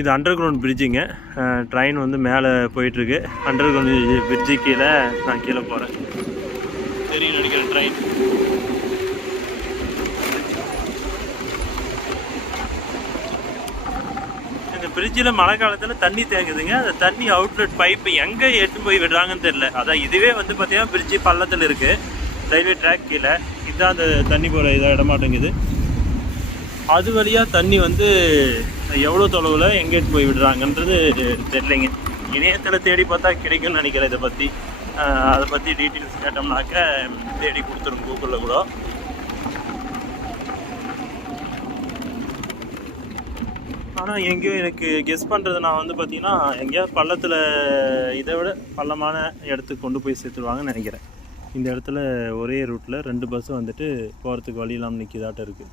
இது under ground பிரிட்ஜுங்க. Train வந்து மேலே போயிட்டுருக்கு. அண்டர் கிரவுண்ட் பிரிட்ஜு கீழே நான் கீழே போகிறேன். தெரியும் நினைக்கிறேன் ட்ரெயின். இந்த பிரிட்ஜில் மழை காலத்தில் தண்ணி தேங்குதுங்க. அந்த தண்ணி அவுட்லெட் பைப்பு எங்கே எட்டு போய் விடுறாங்கன்னு தெரில. அதான் இதுவே வந்து பார்த்திங்கன்னா பிரிட்ஜு பள்ளத்தில் இருக்குது, ரயில்வே ட்ராக் கீழே. இதுதான் அந்த தண்ணி போகிற இதாக இடமாட்டேங்குது. அது வழியாக தண்ணி வந்து எவ்வளோ தொலைவில் எங்கேட்டு போய் விடுறாங்கன்றது தெரியலைங்க. இணையத்தில் தேடி பார்த்தா கிடைக்கும்னு நினைக்கிறேன். அதை பற்றி டீட்டெயில்ஸ் கேட்டோம்னாக்க தேடி கொடுத்துரும் கூகுளில் கூட. ஆனால் எங்கேயோ எனக்கு கெஸ் பண்ணுறது நான் வந்து பார்த்திங்கன்னா எங்கேயாவது பள்ளத்தில் இதை விட பள்ளமான இடத்துக்கு கொண்டு போய் சேர்த்துருவாங்கன்னு நினைக்கிறேன். இந்த இடத்துல ஒரே ரூட்டில் 2 பஸ்ஸும் வந்துட்டு போகிறதுக்கு வழி இல்லாமல் நிற்கிதாட்டம் இருக்குது.